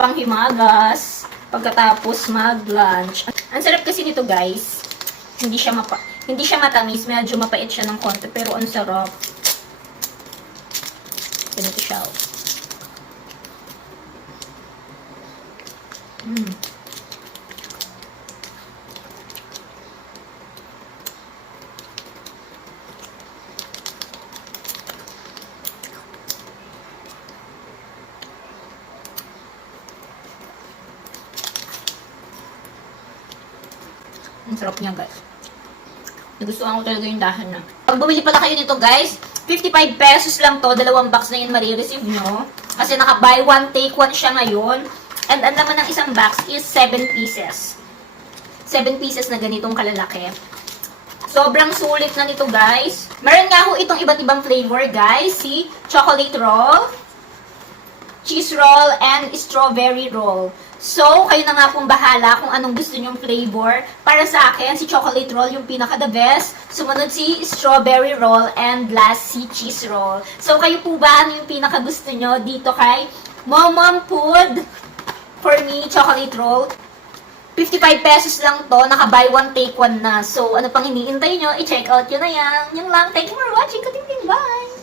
Panghimagas pagkatapos mag-lunch. Ang sarap kasi nito, guys. Hindi siya matamis, medyo mapait siya ng konti, pero ang sarap. Ganito siya. Ang sarap niya, guys. Nagustuhan ko talaga yung dahan na. Pag bumili pala kayo nito, guys, 55 pesos lang to. 2 box na yun marireceive nyo. Kasi naka-buy one, take one siya ngayon. And ang laman ng isang box is 7 pieces. 7 pieces na ganitong kalalaki. Sobrang sulit na nito, guys. Meron nga ho itong iba't ibang flavor, guys. Si chocolate roll, cheese roll, and strawberry roll. So, kayo na nga pong bahala kung anong gusto nyong flavor. Para sa akin, si chocolate roll yung pinaka-the best. Sumunod si strawberry roll, and last si cheese roll. So, kayo po ba ano yung pinaka-gusto nyo dito kay Momom Food? For me, chocolate roll. 55 pesos lang to. Naka-buy one, take one na. So, ano pang iniintay nyo? I-check out yun na yan. Yung lang. Thank you for watching. Katingin. Bye!